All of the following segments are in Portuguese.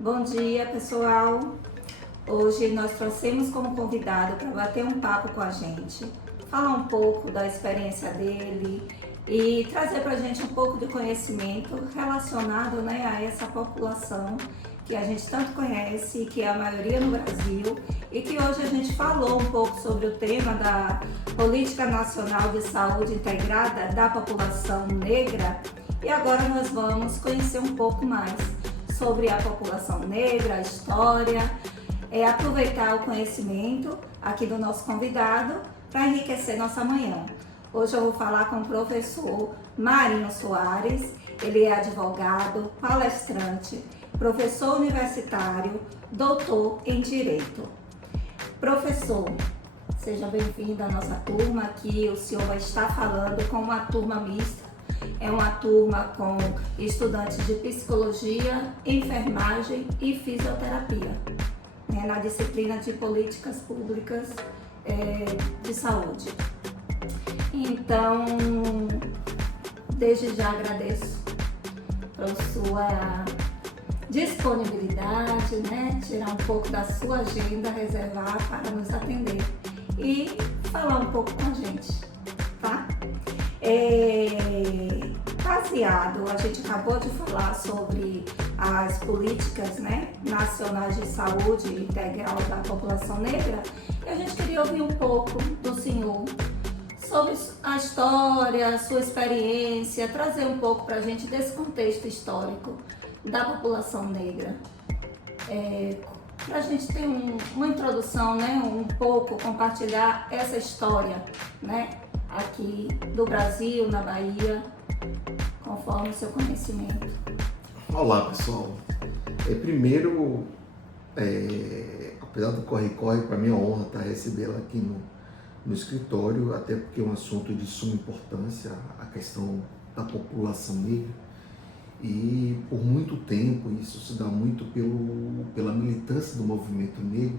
Bom dia, pessoal. Hoje nós trouxemos como convidado para bater um papo com a gente, falar um pouco da experiência dele e trazer para a gente um pouco de conhecimento relacionado, a essa população que a gente tanto conhece, que é a maioria no Brasil, e que hoje a gente falou um pouco sobre o tema da Política Nacional de Saúde Integrada da População Negra. E agora nós vamos conhecer um pouco mais sobre a população negra, a história, aproveitar o conhecimento aqui do nosso convidado para enriquecer nossa manhã. Hoje eu vou falar com o professor Marinho Soares. Ele é advogado, palestrante, professor universitário, doutor em Direito. Professor, seja bem-vindo à nossa turma. Aqui o senhor vai estar falando com uma turma mista. É uma turma com estudantes de psicologia, enfermagem e fisioterapia, na disciplina de políticas públicas de saúde. Então, desde já agradeço pela sua disponibilidade, tirar um pouco da sua agenda, reservar para nos atender e falar um pouco com a gente, tá? Baseado, a gente acabou de falar sobre as políticas nacionais de saúde integral da população negra, e a gente queria ouvir um pouco do senhor sobre a história, a sua experiência, trazer um pouco para a gente desse contexto histórico da população negra. Para a gente ter uma introdução, um pouco, compartilhar essa história, aqui do Brasil, na Bahia, conforme o seu conhecimento. Olá, pessoal. Primeiro, apesar do corre-corre, para mim é uma honra estar recebê-la aqui no escritório, até porque é um assunto de suma importância, a questão da população negra. E por muito tempo isso se dá muito pela militância do movimento negro,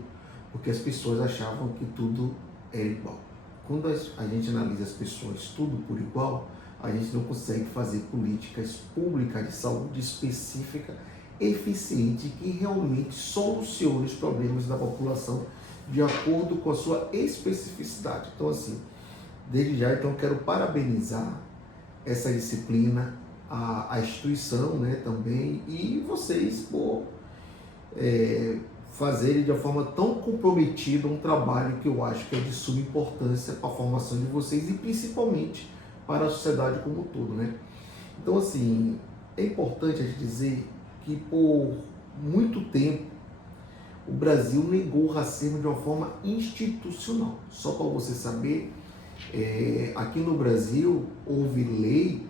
porque as pessoas achavam que tudo era igual. Quando a gente analisa as pessoas tudo por igual, a gente não consegue fazer políticas públicas de saúde específica, eficiente, que realmente solucione os problemas da população de acordo com a sua especificidade. Então, assim, desde já, quero parabenizar essa disciplina, a instituição, também, e vocês por fazerem de uma forma tão comprometida um trabalho que eu acho que é de suma importância para a formação de vocês e principalmente para a sociedade como um todo, Então, assim, é importante a gente dizer que por muito tempo o Brasil negou o racismo de uma forma institucional. Só para você saber, aqui no Brasil houve lei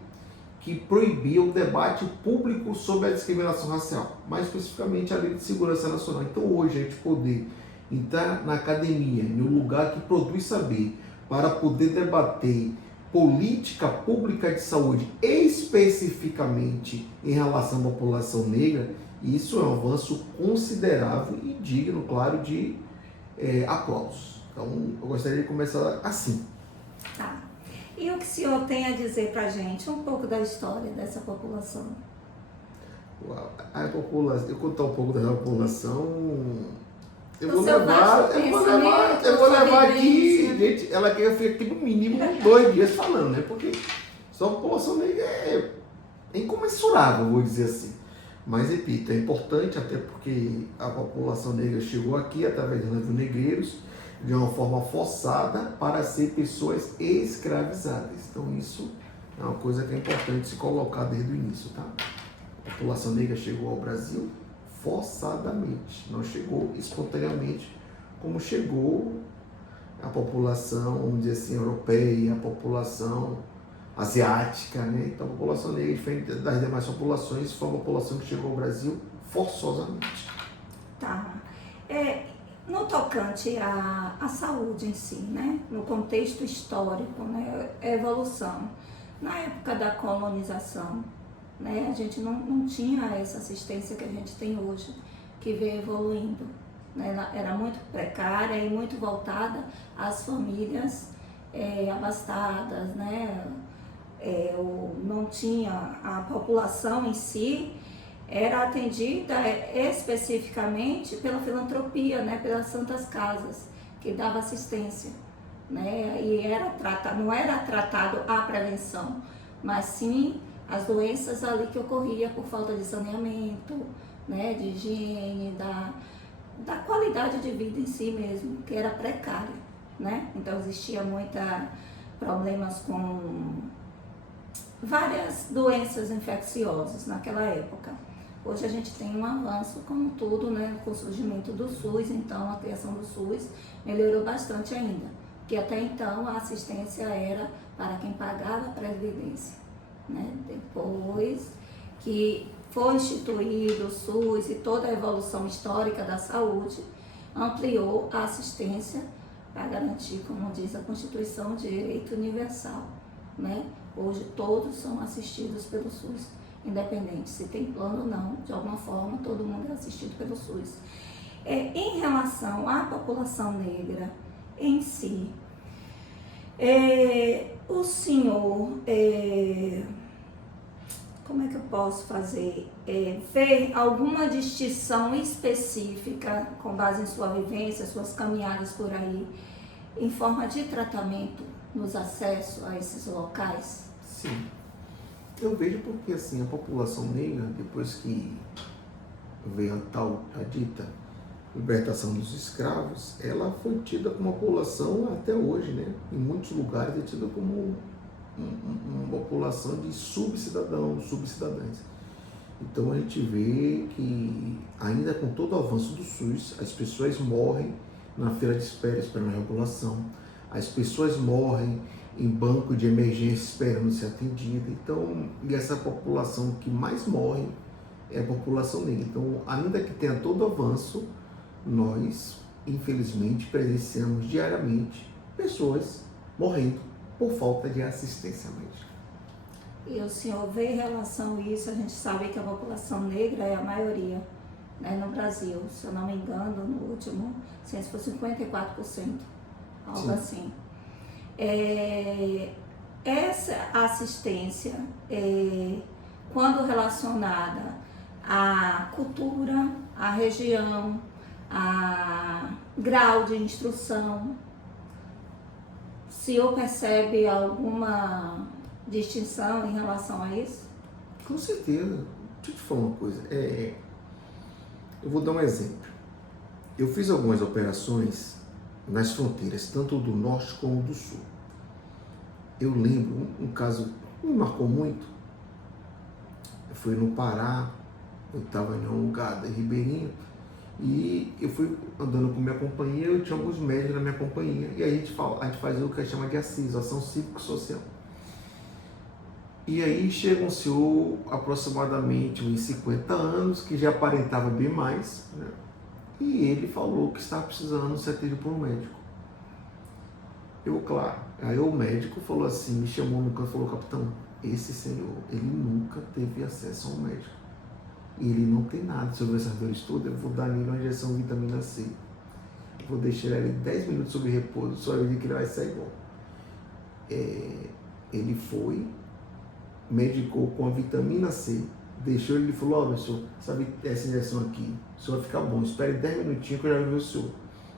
que proibia o debate público sobre a discriminação racial, mais especificamente a Lei de Segurança Nacional. Então hoje a gente poder entrar na academia, no lugar que produz saber, para poder debater política pública de saúde especificamente em relação à população negra, isso é um avanço considerável e digno, claro, de aplausos. Então eu gostaria de começar assim. Tá. E o que o senhor tem a dizer para a gente, um pouco da história dessa população? Eu contar um pouco da população, eu vou levar aqui, gente, ela quer ficar aqui no mínimo 2 dias falando, porque só a população negra é incomensurável, vou dizer assim. Mas, repito, é importante até porque a população negra chegou aqui através dos navios-negreiros, de uma forma forçada para ser pessoas escravizadas. Então isso é uma coisa que é importante se colocar desde o início, tá? A população negra chegou ao Brasil forçadamente, não chegou espontaneamente como chegou a população, vamos dizer assim, europeia, a população asiática, Então a população negra, diferente das demais populações, foi uma população que chegou ao Brasil forçosamente. Tá. No tocante à saúde em si, no contexto histórico, a evolução. Na época da colonização, a gente não tinha essa assistência que a gente tem hoje, que veio evoluindo. Ela era muito precária e muito voltada às famílias abastadas, não tinha a população em si era atendida especificamente pela filantropia, né, pelas Santas Casas, que dava assistência, né, e não era tratado a prevenção, mas sim as doenças ali que ocorriam por falta de saneamento, né, de higiene, da qualidade de vida em si mesmo, que era precária, né, então existia muita problemas com várias doenças infecciosas naquela época. Hoje a gente tem um avanço, como tudo, né, com o surgimento do SUS, então a criação do SUS melhorou bastante ainda, porque até então a assistência era para quem pagava a previdência, né? Depois que foi instituído o SUS e toda a evolução histórica da saúde, ampliou a assistência para garantir, como diz a Constituição, de direito universal, né? Hoje todos são assistidos pelo SUS, independente se tem plano ou não, de alguma forma todo mundo é assistido pelo SUS. Em relação à população negra em si, o senhor, como é que eu posso fazer? Ver alguma distinção específica, com base em sua vivência, suas caminhadas por aí, em forma de tratamento nos acessos a esses locais? Sim. Eu vejo porque assim, a população negra, depois que veio a dita libertação dos escravos, ela foi tida como uma população até hoje, né? Em muitos lugares é tida como uma população de subcidadãos, subcidadãs. Então a gente vê que ainda com todo o avanço do SUS, as pessoas morrem na fila de espera esperando a regulação, as pessoas morrem em banco de emergência esperando ser atendida. Então, e essa população que mais morre é a população negra. Então, ainda que tenha todo o avanço, nós, infelizmente, presenciamos diariamente pessoas morrendo por falta de assistência médica. E o senhor vê em relação a isso, a gente sabe que a população negra é a maioria, né, no Brasil. Se eu não me engano, no último censo foi 54%, algo Sim. assim. Essa assistência, quando relacionada à cultura, à região, a grau de instrução, o senhor percebe alguma distinção em relação a isso? Com certeza. Deixa eu te falar uma coisa. Eu vou dar um exemplo. Eu fiz algumas operações nas fronteiras, tanto do norte como do sul. Eu lembro um caso que me marcou muito. Foi no Pará, eu estava em um lugar da Ribeirinho, e eu fui andando com minha companhia, eu tinha alguns médicos na minha companhia, e aí a gente fazia o que a gente chama de ACIS, Ação Cívico-Social. E aí chega um senhor, aproximadamente uns 50 anos, que já aparentava bem mais, né? E ele falou que estava precisando ser atendido por um médico. Claro. Aí o médico falou assim, me chamou no canto e falou: capitão, esse senhor, ele nunca teve acesso a um médico. E ele não tem nada sobre essas dores todas. Eu vou dar nele uma injeção de vitamina C. Vou deixar ele 10 minutos sob repouso, só eu digo que ele vai sair bom. Ele foi, medicou com a vitamina C, deixou ele e falou: ó, meu senhor, sabe essa injeção aqui, o senhor vai ficar bom, espere 10 minutinhos que eu já vi o senhor.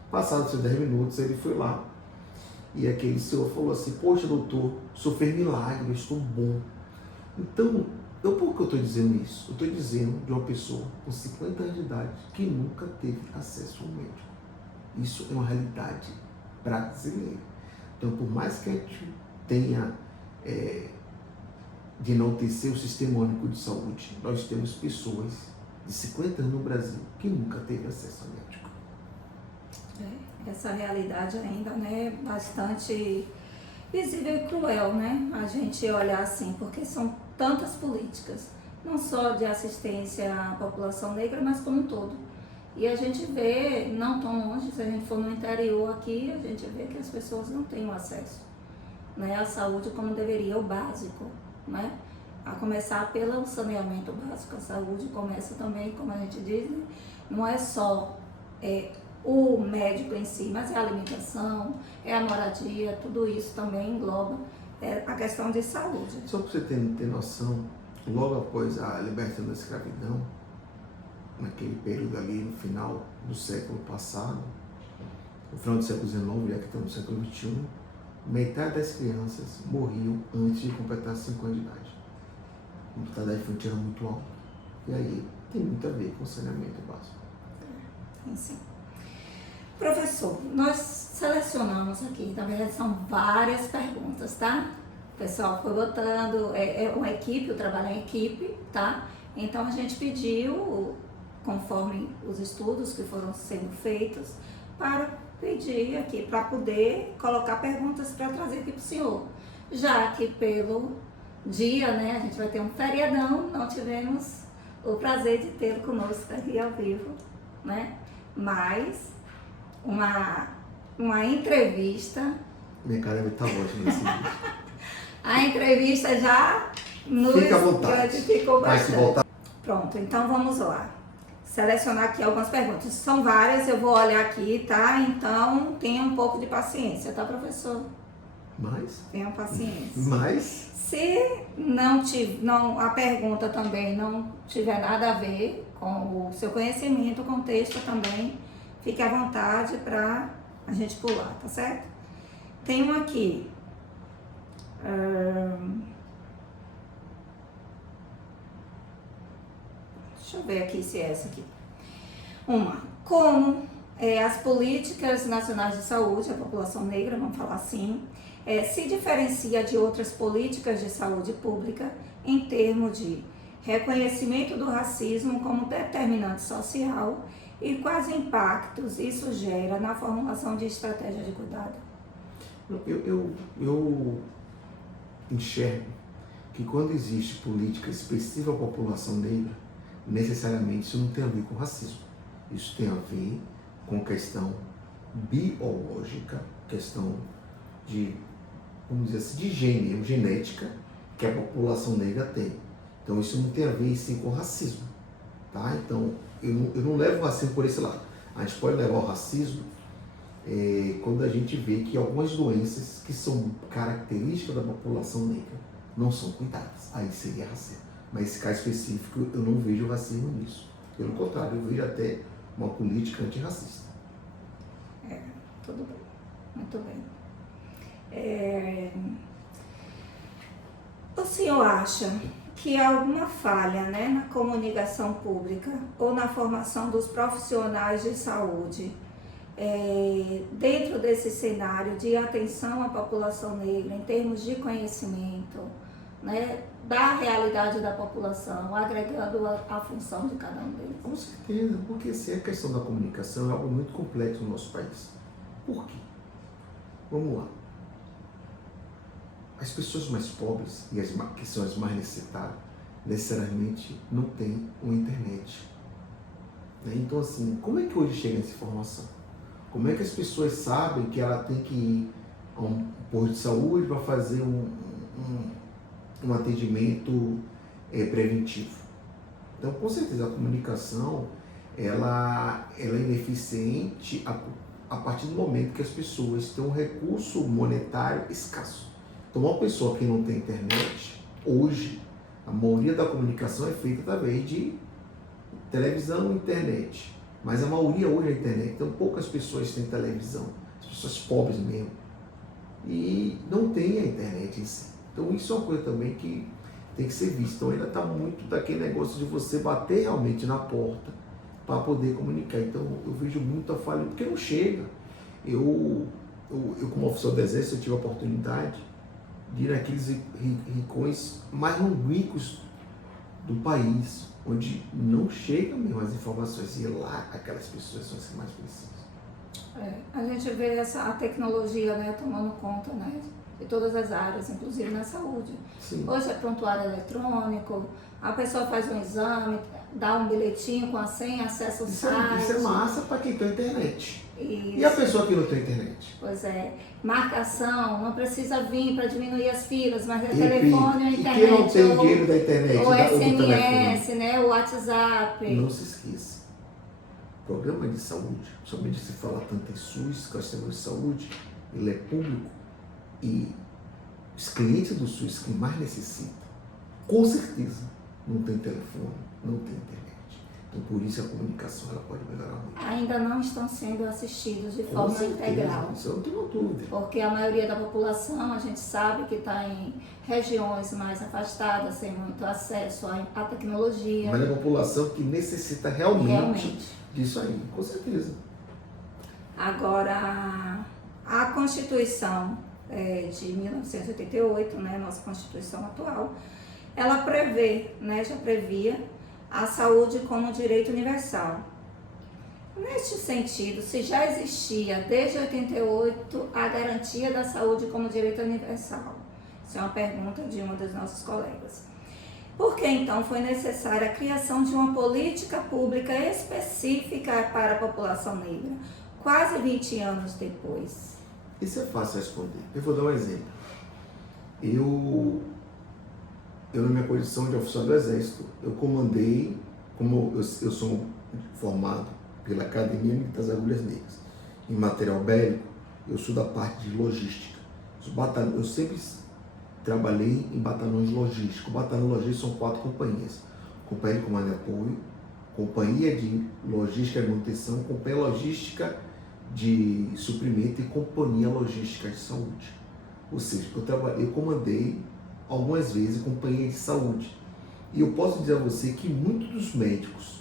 Passados esses 10 minutos, ele foi lá, e aquele senhor falou assim: poxa, doutor, o senhor fez milagre, eu estou bom. Então, por que eu estou dizendo isso? Eu estou dizendo de uma pessoa com 50 anos de idade que nunca teve acesso ao médico. Isso é uma realidade brasileira. Então, por mais que a gente tenha de enaltecer o Sistema Único de Saúde, nós temos pessoas de 50 anos no Brasil que nunca teve acesso ao médico. Essa realidade ainda, né, bastante visível e cruel, né, a gente olhar assim, porque são tantas políticas, não só de assistência à população negra, mas como um todo. E a gente vê, não tão longe, se a gente for no interior aqui, a gente vê que as pessoas não têm o acesso, né, à saúde como deveria, o básico, né? A começar pelo saneamento básico. A saúde começa também, como a gente diz, né? Não é só o médico em si, mas é a alimentação, é a moradia, tudo isso também engloba a questão de saúde. Só para você ter noção, logo após a libertação da escravidão, naquele período ali no final do século passado, no final do século XIX, já que estamos no século XXI, metade das crianças morriam antes de completar 5 anos de idade. A mortalidade infantil era muito alta. E aí tem muito a ver com o saneamento básico. Sim. Professor, nós selecionamos aqui, na verdade são várias perguntas, tá? O pessoal foi botando, é uma equipe, o trabalho é em equipe, tá? Então a gente pediu, conforme os estudos que foram sendo feitos, para pedir aqui, para poder colocar perguntas para trazer aqui para o senhor. Já que pelo dia, né, a gente vai ter um feriadão, não tivemos o prazer de tê-lo conosco aqui ao vivo, né? Mas uma entrevista. Minha cara vai estar ótima nesse vídeo. A entrevista já nos Fica à vontade. gratificou Vai se bastante. voltar. Pronto, então vamos lá. Selecionar aqui algumas perguntas. São várias, eu vou olhar aqui, tá? Então tenha um pouco de paciência, tá, professor? Mas? Tenha paciência. Mas? Se a pergunta também não tiver nada a ver com o seu conhecimento, o contexto também, fique à vontade para a gente pular, tá certo? Tem uma aqui. Deixa eu ver aqui se é essa aqui. Como as políticas nacionais de saúde, a população negra, vamos falar assim, se diferencia de outras políticas de saúde pública em termos de reconhecimento do racismo como determinante social e quais impactos isso gera na formulação de estratégia de cuidado? Eu enxergo que quando existe política específica à população negra, necessariamente isso não tem a ver com racismo. Isso tem a ver com questão biológica, questão de, vamos dizer assim, de gênero, genética, que a população negra tem. Então isso não tem a ver sim com racismo, tá? Então eu não levo o racismo por esse lado. A gente pode levar o racismo quando a gente vê que algumas doenças que são características da população negra não são cuidadas. Aí seria racismo. Mas nesse caso específico eu não vejo racismo nisso. Pelo contrário, eu vejo até uma política antirracista. Tudo bem, muito bem. O senhor acha que há alguma falha, né, na comunicação pública ou na formação dos profissionais de saúde dentro desse cenário de atenção à população negra em termos de conhecimento, né, da realidade da população, agregando a função de cada um deles? Com certeza, porque assim, a questão da comunicação é algo muito complexo no nosso país. Por quê? Vamos lá. As pessoas mais pobres e que são as mais necessitadas, necessariamente não têm uma internet. Então assim, como é que hoje chega essa informação? Como é que as pessoas sabem que ela tem que ir a um posto de saúde para fazer um atendimento preventivo? Então, com certeza, a comunicação ela é ineficiente a partir do momento que as pessoas têm um recurso monetário escasso. Então, uma pessoa que não tem internet, hoje, a maioria da comunicação é feita através de televisão e internet. Mas a maioria hoje é internet, então poucas pessoas têm televisão, as pessoas pobres mesmo, e não tem a internet em si. Então isso é uma coisa também que tem que ser vista. Então ainda está muito daquele negócio de você bater realmente na porta para poder comunicar. Então eu vejo muita falha, porque não chega. Eu como oficial do Exército, eu tive a oportunidade de ir naqueles rincões mais longínquos do país, onde não chegam mesmo as informações, e lá aquelas pessoas são as que mais precisam. A gente vê a tecnologia, né, tomando conta, né, de todas as áreas, inclusive na saúde. Sim. Hoje é prontuário eletrônico, a pessoa faz um exame, dá um bilhetinho com a senha, acessa o site. Isso é massa para quem tem internet. Isso. E a pessoa que não tem internet? Pois é. Marcação, não precisa vir para diminuir as filas, mas é Repito, telefone ou internet. E quem não tem o dinheiro da internet? Ou do SMS, telefone? né? O WhatsApp. Não se esqueça. Programa de saúde, somente se fala tanto em SUS, que é o sistema de saúde, ele é público, e os clientes do SUS que mais necessitam, com certeza, não tem telefone, não tem internet. Então, por isso a comunicação ela pode melhorar muito. Ainda não estão sendo assistidos de Com forma certeza, integral. isso eu não tenho dúvida. Porque a maioria da população, a gente sabe que está em regiões mais afastadas, sem muito acesso à tecnologia. Mas é uma população que necessita realmente disso aí, com certeza. Agora, a Constituição de 1988, né, nossa Constituição atual, ela prevê, né, já previa a saúde como direito universal. Neste sentido, se já existia desde 88 a garantia da saúde como direito universal? Isso é uma pergunta de um dos nossos colegas. Por que então foi necessária a criação de uma política pública específica para a população negra, quase 20 anos depois? Isso é fácil responder. Eu vou dar um exemplo. Eu na minha condição de oficial do Exército, eu comandei, como eu sou formado pela Academia Militar das Agulhas Negras, em material bélico, eu sou da parte de logística. Eu sempre trabalhei em batalhões logísticos. O batalhão logístico são 4 companhias. Companhia de comando e apoio, companhia de logística e manutenção, companhia logística de suprimento e companhia logística de saúde. Ou seja, eu comandei algumas vezes companhia de saúde. E eu posso dizer a você que muitos dos médicos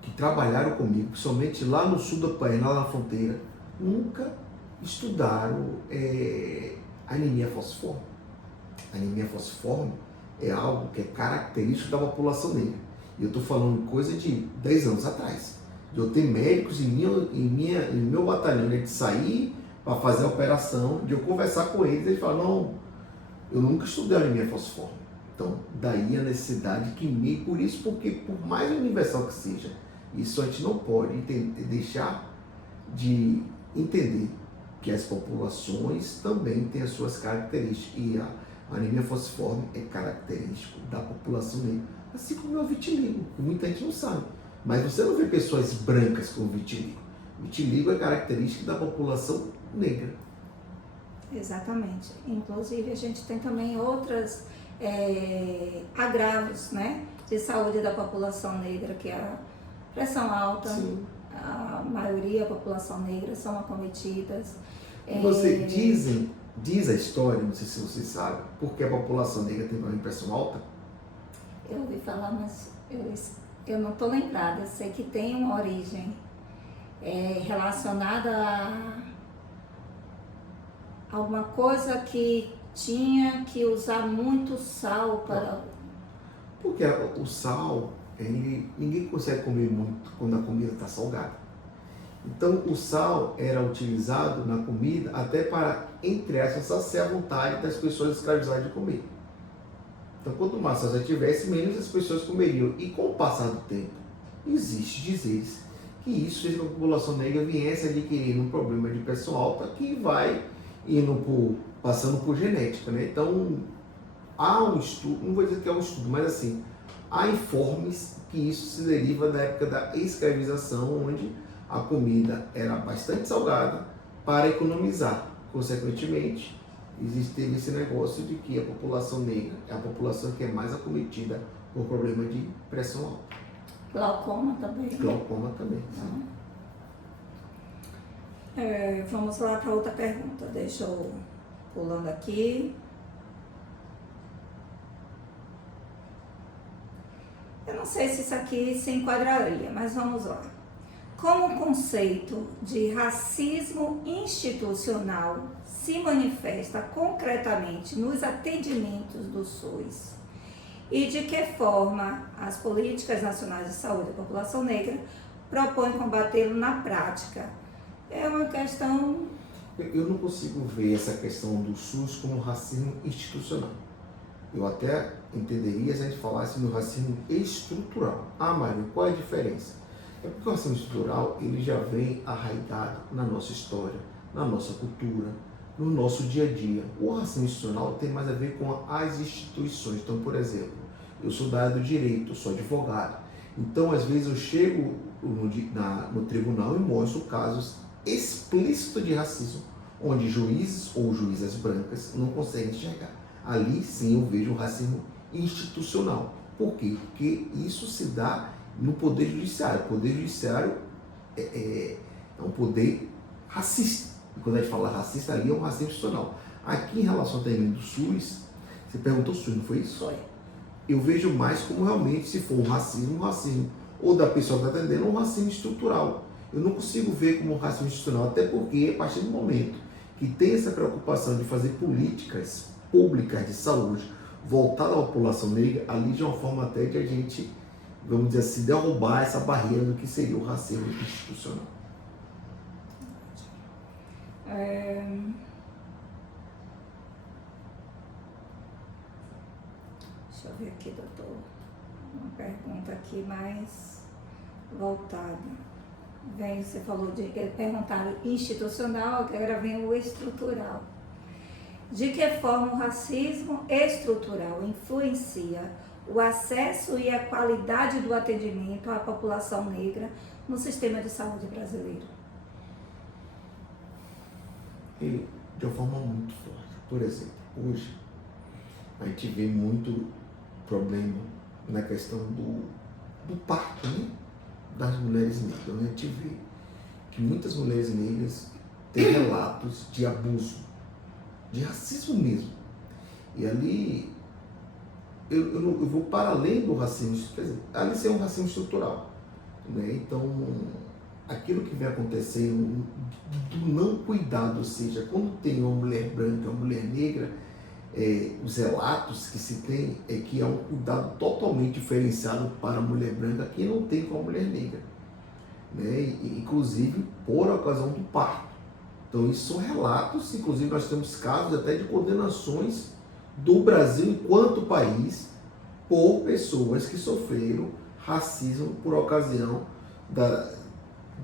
que trabalharam comigo, principalmente lá no sul da Paraíba, lá na fronteira, nunca estudaram anemia falciforme. A anemia falciforme é algo que é característico da população negra. E eu estou falando coisa de 10 anos atrás. De eu ter médicos em meu batalhão, de sair para fazer a operação, de eu conversar com eles, eles falam, não, eu nunca estudei anemia falciforme. Então, daí a necessidade que por isso, porque por mais universal que seja, isso a gente não pode deixar de entender que as populações também têm as suas características. E a anemia falciforme é característico da população negra, assim como é o vitiligo, que muita gente não sabe. Mas você não vê pessoas brancas com vitiligo. Vitiligo é característica da população negra. Exatamente. Inclusive, a gente tem também outros agravos, né, de saúde da população negra, que é a pressão alta. Sim. A maioria da população negra são acometidas. Você diz a história, não sei se você sabe, por que a população negra tem uma pressão alta? Eu ouvi falar, mas eu não estou lembrada. Eu sei que tem uma origem relacionada a alguma coisa que tinha que usar muito sal para... Porque o sal, ninguém consegue comer muito quando a comida está salgada. Então o sal era utilizado na comida até para, entre aspas, saciar a vontade das pessoas escravizadas de comer. Então quanto mais sal já tivesse, menos as pessoas comeriam. E com o passar do tempo, existe dizeres que isso fez com que a população negra viesse adquirindo um problema de pressão alta que vai passando por genética, né? Então, há um estudo, não vou dizer que é um estudo, mas assim, há informes que isso se deriva da época da escravização, onde a comida era bastante salgada para economizar. Consequentemente, teve esse negócio de que a população negra é a população que é mais acometida por problema de pressão alta. Glaucoma também. Glaucoma também, sim. Vamos lá para outra pergunta. Deixa eu pulando aqui. Eu não sei se isso aqui se enquadraria, mas vamos lá. Como o conceito de racismo institucional se manifesta concretamente nos atendimentos do SUS e de que forma as políticas nacionais de saúde da população negra propõem combatê-lo na prática? É uma questão... Eu não consigo ver essa questão do SUS como racismo institucional. Eu até entenderia se a gente falasse no racismo estrutural. Ah, Mário, qual é a diferença? É porque o racismo estrutural ele já vem arraigado na nossa história, na nossa cultura, no nosso dia a dia. O racismo institucional tem mais a ver com as instituições. Então, por exemplo, eu sou da área do direito, eu sou advogado. Então, às vezes eu chego no tribunal e mostro casos explícitos de racismo, onde juízes ou juízas brancas não conseguem enxergar. Ali sim eu vejo o racismo institucional. Por quê? Porque isso se dá no Poder Judiciário. O Poder Judiciário é um poder racista. E quando a gente fala racista, ali é um racismo institucional. Aqui, em relação ao atendimento do SUS, você perguntou SUS, não foi isso? Foi. Eu vejo mais como realmente, se for um racismo ou da pessoa que está atendendo, um racismo estrutural. Eu não consigo ver como um racismo institucional, até porque, a partir do momento que tem essa preocupação de fazer políticas públicas de saúde voltada à população negra, ali de uma forma até de a gente, vamos dizer assim, derrubar essa barreira do que seria o racismo institucional. Deixa eu ver aqui, doutor. Uma pergunta aqui mais voltada. Você falou de perguntar institucional, agora vem o estrutural. De que forma o racismo estrutural influencia o acesso e a qualidade do atendimento à população negra no sistema de saúde brasileiro? E de uma forma muito forte. Por exemplo, hoje a gente vê muito problema na questão do parto, né? Das mulheres negras. A gente vê que muitas mulheres negras têm relatos de abuso, de racismo mesmo. E ali eu vou para além do racismo, quer dizer, ali é um racismo estrutural, né? Então, aquilo que vem acontecendo do não cuidado, ou seja, quando tem uma mulher branca, uma mulher negra, os relatos que se tem é que há um cuidado totalmente diferenciado para a mulher branca que não tem com a mulher negra, né? E, inclusive por ocasião do parto. Então isso são relatos, inclusive nós temos casos até de condenações do Brasil enquanto país por pessoas que sofreram racismo por ocasião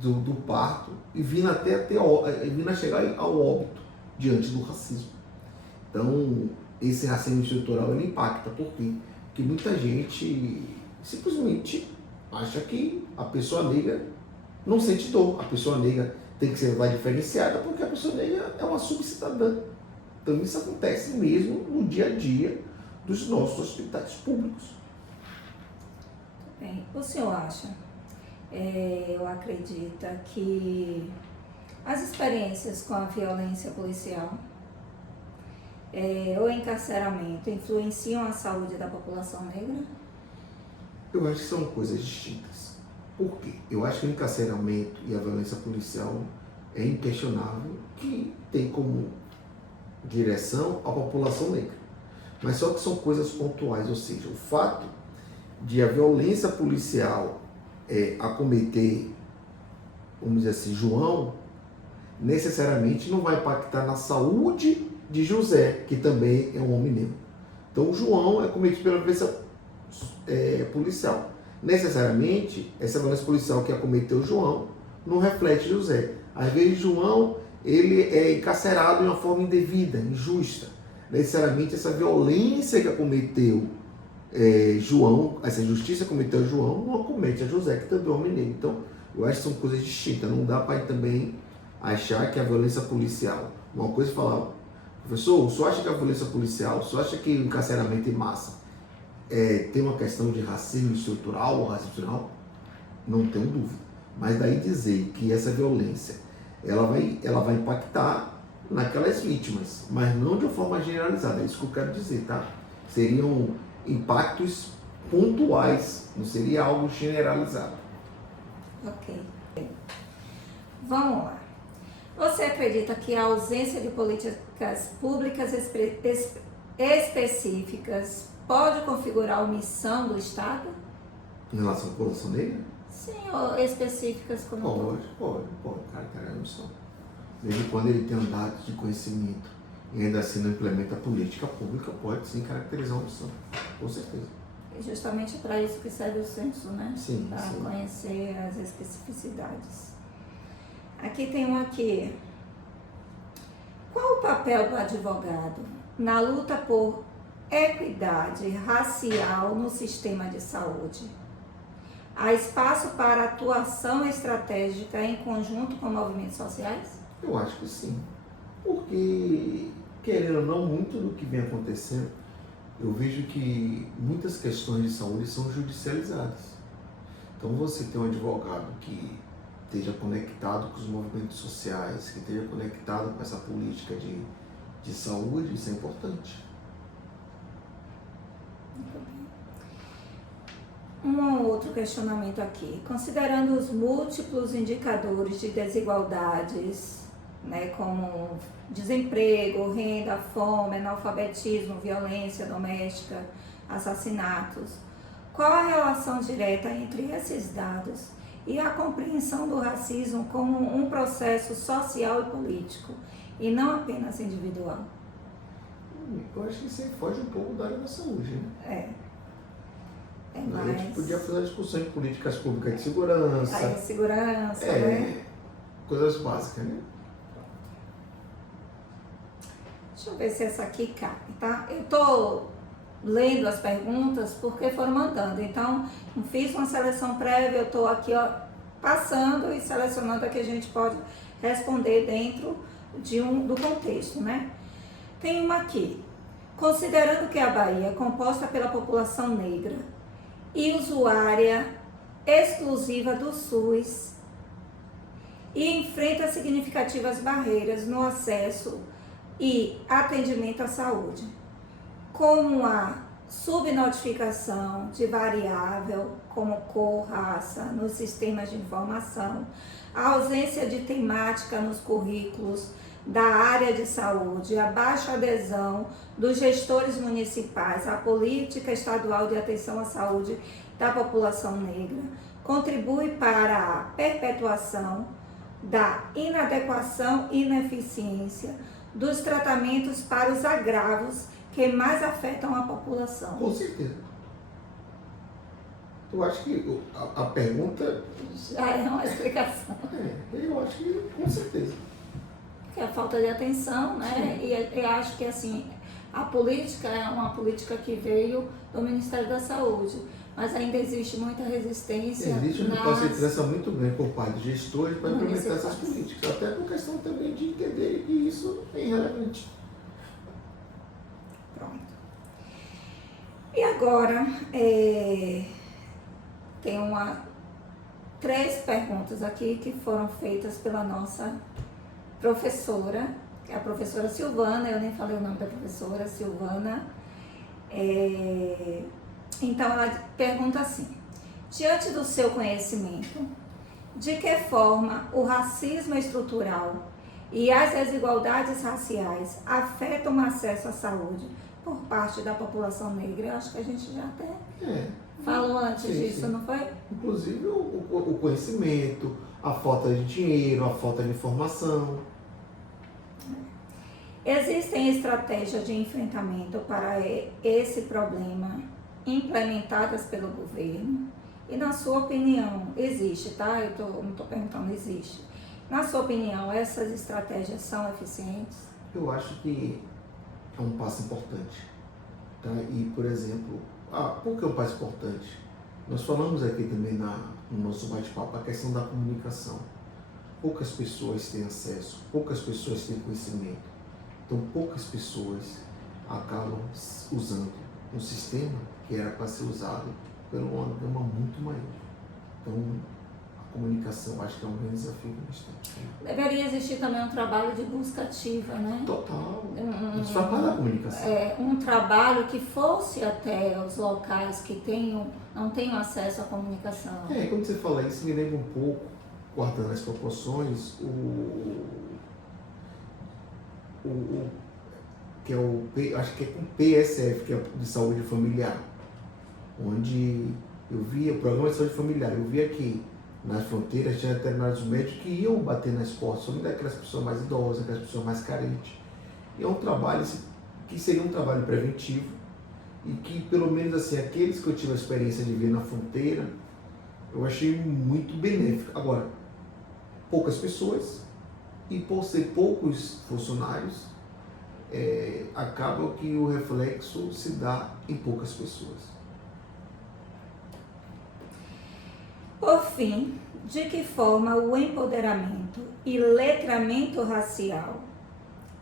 do parto e vindo a chegar ao óbito diante do racismo. Então, esse racismo estrutural ele impacta. Por quê? Porque muita gente simplesmente acha que a pessoa negra não sente dor. A pessoa negra tem que ser mais diferenciada porque a pessoa negra é uma subcidadã. Então, isso acontece mesmo no dia a dia dos nossos hospitais públicos. Bem, o senhor acha, ou acredita que as experiências com a violência policial ou encarceramento influenciam a saúde da população negra? Eu acho que são coisas distintas. Por quê? Eu acho que o encarceramento e a violência policial é inquestionável que tem como direção a população negra. Mas só que são coisas pontuais, ou seja, o fato de a violência policial acometer, vamos dizer assim, João, necessariamente não vai impactar na saúde de José, que também é um homem negro. Então, o João é cometido pela violência policial. Necessariamente, essa violência policial que acometeu João não reflete José. Às vezes, João ele é encarcerado de uma forma indevida, injusta. Necessariamente, essa violência que acometeu João, essa injustiça que acometeu João, não acomete a José, que também é um homem negro. Então, eu acho que são coisas distintas. Não dá para também achar que a violência policial, uma coisa é falar, professor, o senhor acha que a violência policial, o senhor acha que o encarceramento em massa tem uma questão de racismo estrutural ou racismo estrutural? Não tenho dúvida. Mas daí dizer que essa violência ela vai impactar naquelas vítimas, mas não de uma forma generalizada. É isso que eu quero dizer, tá? Seriam impactos pontuais, não seria algo generalizado. Ok. Vamos lá. Você acredita que a ausência de políticas públicas específicas pode configurar omissão do Estado? Em relação à população negra? Sim, ou específicas como... Pode, cara, é omissão. Desde quando ele tem dados de conhecimento e ainda assim não implementa a política pública, pode sim caracterizar a omissão, com certeza. E justamente para isso que serve o censo, né? Sim, para sim. conhecer as especificidades. Aqui tem um aqui. Qual o papel do advogado na luta por equidade racial no sistema de saúde? Há espaço para atuação estratégica em conjunto com movimentos sociais? Eu acho que sim. Porque, querendo ou não, muito do que vem acontecendo, eu vejo que muitas questões de saúde são judicializadas. Então você ter um advogado que esteja conectado com os movimentos sociais, que esteja conectado com essa política de saúde, isso é importante. Um outro questionamento aqui. Considerando os múltiplos indicadores de desigualdades, né, como desemprego, renda, fome, analfabetismo, violência doméstica, assassinatos, qual a relação direta entre esses dados e a compreensão do racismo como um processo social e político, e não apenas individual? Eu acho que isso aí foge um pouco da área da saúde, né? A Mais... gente podia fazer uma discussão em políticas públicas de segurança. Segurança, né? Coisas básicas, né? Deixa eu ver se essa aqui cabe, tá? Eu tô lendo as perguntas porque foram mandando, então não fiz uma seleção prévia, eu tô aqui, ó, passando e selecionando a que a gente pode responder dentro do contexto, né? Tem uma aqui. Considerando que a Bahia é composta pela população negra e usuária exclusiva do SUS e enfrenta significativas barreiras no acesso e atendimento à saúde, como a subnotificação de variável como cor, raça nos sistemas de informação, a ausência de temática nos currículos da área de saúde, a baixa adesão dos gestores municipais à política estadual de atenção à saúde da população negra, contribui para a perpetuação da inadequação e ineficiência dos tratamentos para os agravos que mais afetam a população. Com certeza. Eu acho que a pergunta... Já é uma explicação. Eu acho que com certeza. Que é a falta de atenção, né? Sim. E eu acho que assim, a política é uma política que veio do Ministério da Saúde, mas ainda existe muita resistência. Existe uma concentração muito grande por parte de gestores para implementar essas políticas, até por questão também de entender que isso é irrelevante. Pronto. E agora, tem três perguntas aqui que foram feitas pela nossa professora, que é a professora Silvana, eu nem falei o nome da professora, Silvana. Então ela pergunta assim: diante do seu conhecimento, de que forma o racismo estrutural e as desigualdades raciais afetam o acesso à saúde por parte da população negra? Eu acho que a gente já até falou antes disso, sim. Não foi? Inclusive o conhecimento, a falta de dinheiro, a falta de informação. Existem estratégias de enfrentamento para esse problema implementadas pelo governo? E na sua opinião, existe, tá? Não estou perguntando, existe. Na sua opinião, essas estratégias são eficientes? Eu acho que é um passo importante. Tá? E, por exemplo, por que é um passo importante? Nós falamos aqui também no nosso bate-papo a questão da comunicação. Poucas pessoas têm acesso, poucas pessoas têm conhecimento. Então, poucas pessoas acabam usando um sistema que era para ser usado por uma gama muito maior. Então, a comunicação acho que é um grande desafio que nós temos. Deveria existir também um trabalho de busca ativa, né? Total. Isso faz parte da comunicação. Um trabalho que fosse até os locais que não tenham acesso à comunicação. Quando você fala isso, me lembra um pouco, guardando as proporções, que é acho que é com o PSF, que é de saúde familiar, onde eu via o programa de saúde familiar, eu via que nas fronteiras tinha determinados médicos que iam bater nas portas, somente daquelas pessoas mais idosas, aquelas pessoas mais carentes. E é um trabalho que seria um trabalho preventivo e que, pelo menos assim, aqueles que eu tive a experiência de ver na fronteira, eu achei muito benéfico. Agora, poucas pessoas, e por ser poucos funcionários, acaba que o reflexo se dá em poucas pessoas. Por fim, de que forma o empoderamento e letramento racial,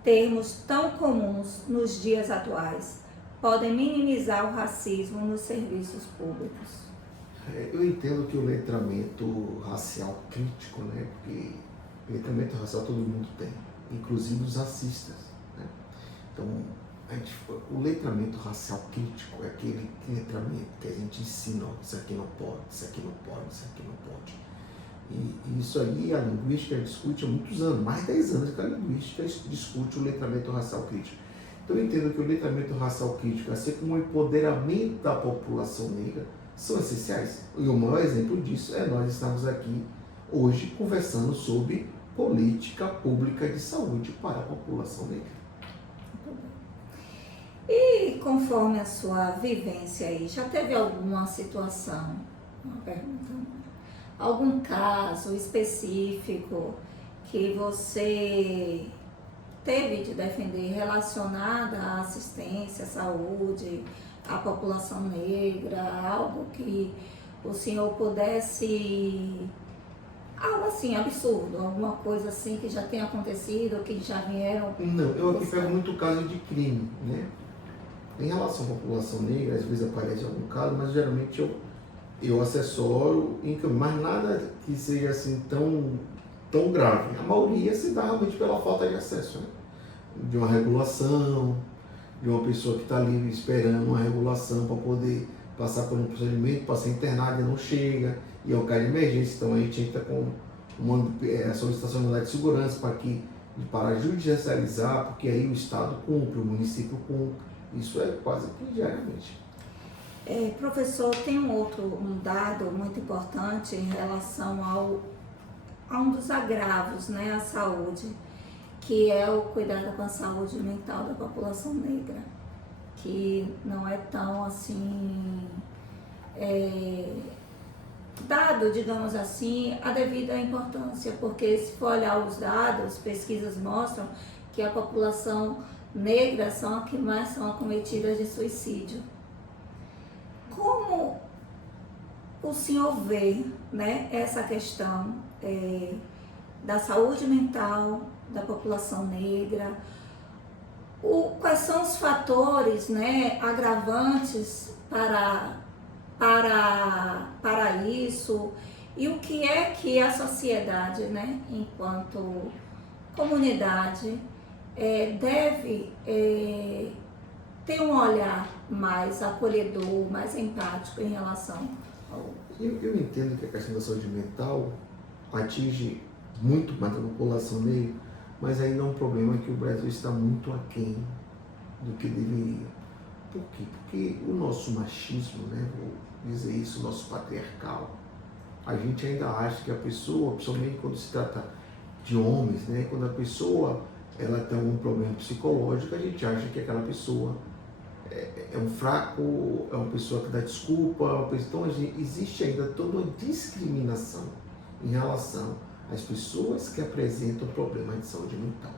termos tão comuns nos dias atuais, podem minimizar o racismo nos serviços públicos? Eu entendo que o letramento racial crítico, né? Porque letramento racial todo mundo tem, inclusive os racistas, né? Então, o letramento racial crítico é aquele letramento que a gente ensina, ó, isso aqui não pode, isso aqui não pode, isso aqui não pode. E isso aí a linguística discute há muitos anos, mais de 10 anos que a linguística discute o letramento racial crítico. Então eu entendo que o letramento racial crítico, assim como o empoderamento da população negra, são essenciais. E o maior exemplo disso é nós estamos aqui hoje conversando sobre política pública de saúde para a população negra. E conforme a sua vivência aí, já teve alguma situação, uma pergunta, algum caso específico que você teve de defender relacionada à assistência, à saúde, à população negra, algo que o senhor pudesse, algo assim absurdo, alguma coisa assim que já tenha acontecido, que já vieram? Não, eu aqui pego muito caso de crime, né? Em relação à população negra, às vezes aparece algum caso, mas geralmente eu assessoro, mas nada que seja assim tão grave. A maioria se dá realmente pela falta de acesso, né? De uma regulação, de uma pessoa que está ali esperando uma regulação para poder passar por um procedimento, para ser internada e não chega, e é o caso de emergência. Então a gente entra com uma solicitação de unidade de segurança para judicializar, porque aí o Estado cumpre, o município cumpre. Isso é quase que diariamente. Professor, tem um dado muito importante em relação a um dos agravos, né, à saúde, que é o cuidado com a saúde mental da população negra, que não é tão assim dado, digamos assim, a devida importância, porque se for olhar os dados, pesquisas mostram que a população negra são as que mais são acometidas de suicídio. Como o senhor vê, né, essa questão da saúde mental da população negra? Quais são os fatores, né, agravantes para isso? E o que é que a sociedade, né, enquanto comunidade, deve ter um olhar mais acolhedor, mais empático em relação ao... Eu entendo que a questão da saúde mental atinge muito mais a população negra, mas ainda é um problema que o Brasil está muito aquém do que deveria. Por quê? Porque o nosso machismo, né, vou dizer isso, o nosso patriarcal, a gente ainda acha que a pessoa, principalmente quando se trata de homens, né, quando a pessoa ela tem algum problema psicológico, a gente acha que aquela pessoa é um fraco, é uma pessoa que dá desculpa. Então existe ainda toda uma discriminação em relação às pessoas que apresentam problemas de saúde mental.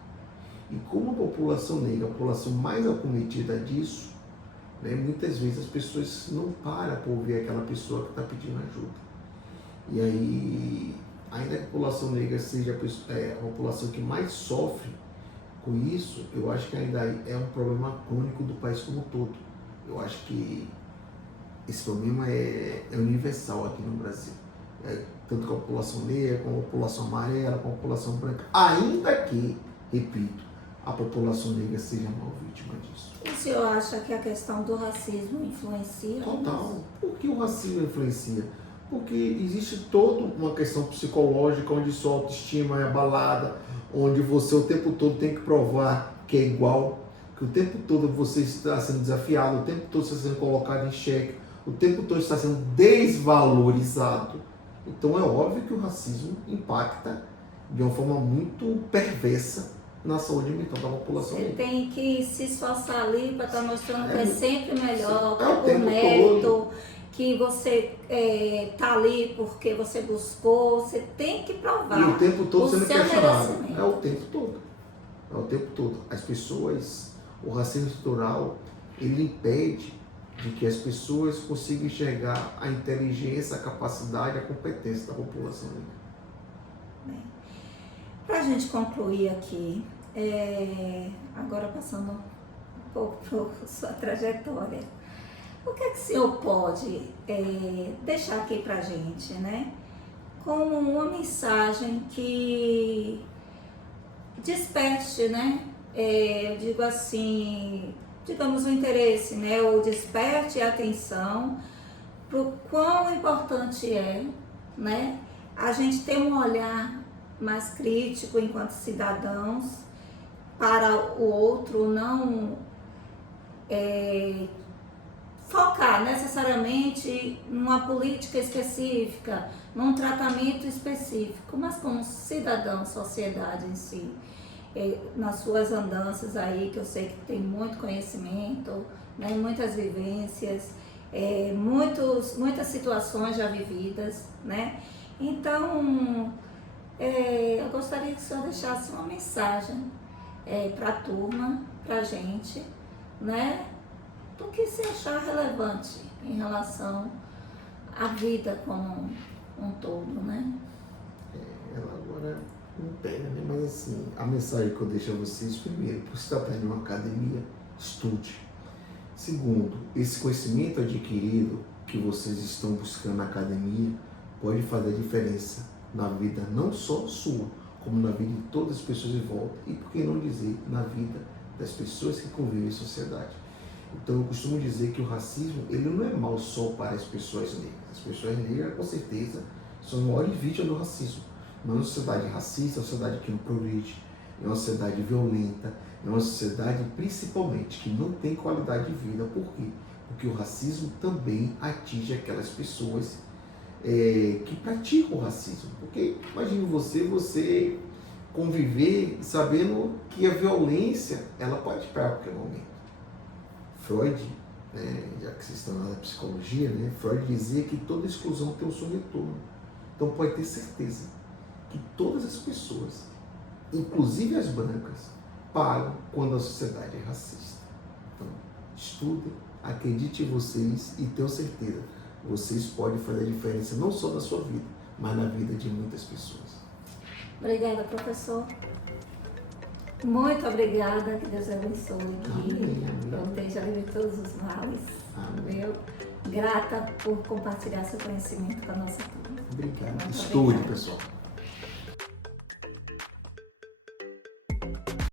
E como a população negra é a população mais acometida disso, né, muitas vezes as pessoas não param para ouvir aquela pessoa que está pedindo ajuda. E aí, ainda que a população negra seja a população que mais sofre com isso, eu acho que ainda é um problema crônico do país como um todo. Eu acho que esse problema é universal aqui no Brasil. Tanto com a população negra, com a população amarela, com a população branca. Ainda que, repito, a população negra seja a maior vítima disso. O senhor acha que a questão do racismo influencia? Total. Por que o racismo influencia? Porque existe toda uma questão psicológica onde sua autoestima é abalada, onde você o tempo todo tem que provar que é igual, que o tempo todo você está sendo desafiado, o tempo todo você está sendo colocado em xeque, o tempo todo está sendo desvalorizado. Então é óbvio que o racismo impacta de uma forma muito perversa na saúde mental da população. Você tem que se esforçar ali para estar mostrando que é sempre melhor, que o por tempo mérito, todo. Que você está ali porque você buscou, você tem que provar. E o tempo todo sendo questionado. merecimento. É o tempo todo. É o tempo todo. As pessoas, o racismo estrutural, ele impede de que as pessoas consigam enxergar a inteligência, a capacidade, a competência da população. Para a gente concluir aqui, agora passando um pouco por sua trajetória, O que é que o senhor pode deixar aqui pra gente, né? Como uma mensagem que desperte, né? Eu digo assim, digamos o interesse, né? Ou desperte a atenção para o quão importante é, né? A gente ter um olhar mais crítico enquanto cidadãos para o outro, não focar necessariamente numa política específica, num tratamento específico, mas como cidadão, sociedade em si, nas suas andanças aí, que eu sei que tem muito conhecimento, né, muitas vivências, muitas situações já vividas, né? Então, eu gostaria que o senhor deixasse uma mensagem para a turma, para a gente, né? Do que se achar relevante em relação à vida como um todo, né? Ela agora não pega, né? Mas assim, a mensagem que eu deixo a vocês, primeiro, por se tratar de uma academia, estude. Segundo, esse conhecimento adquirido que vocês estão buscando na academia pode fazer a diferença na vida não só sua, como na vida de todas as pessoas em volta e, por que não dizer, na vida das pessoas que convivem em sociedade. Então eu costumo dizer que o racismo ele não é mal só para as pessoas negras. As pessoas negras, com certeza, são as maiores vítimas do racismo. Mas é uma sociedade racista, é uma sociedade que não progride, é uma sociedade violenta, é uma sociedade principalmente que não tem qualidade de vida. Por quê? Porque o racismo também atinge aquelas pessoas que praticam o racismo. Porque imagine você conviver sabendo que a violência ela pode parar a qualquer momento. Freud, né, já que vocês estão na psicologia, né, Freud dizia que toda exclusão tem um seu retorno. Então pode ter certeza que todas as pessoas, inclusive as brancas, pagam quando a sociedade é racista. Então, estudem, acreditem em vocês e tenham certeza, vocês podem fazer a diferença não só na sua vida, mas na vida de muitas pessoas. Obrigada, professor. Muito obrigada, que Deus abençoe, que proteja livre todos os males. Meu, grata por compartilhar seu conhecimento com a nossa turma. Obrigado. Muito Estude, obrigada. pessoal.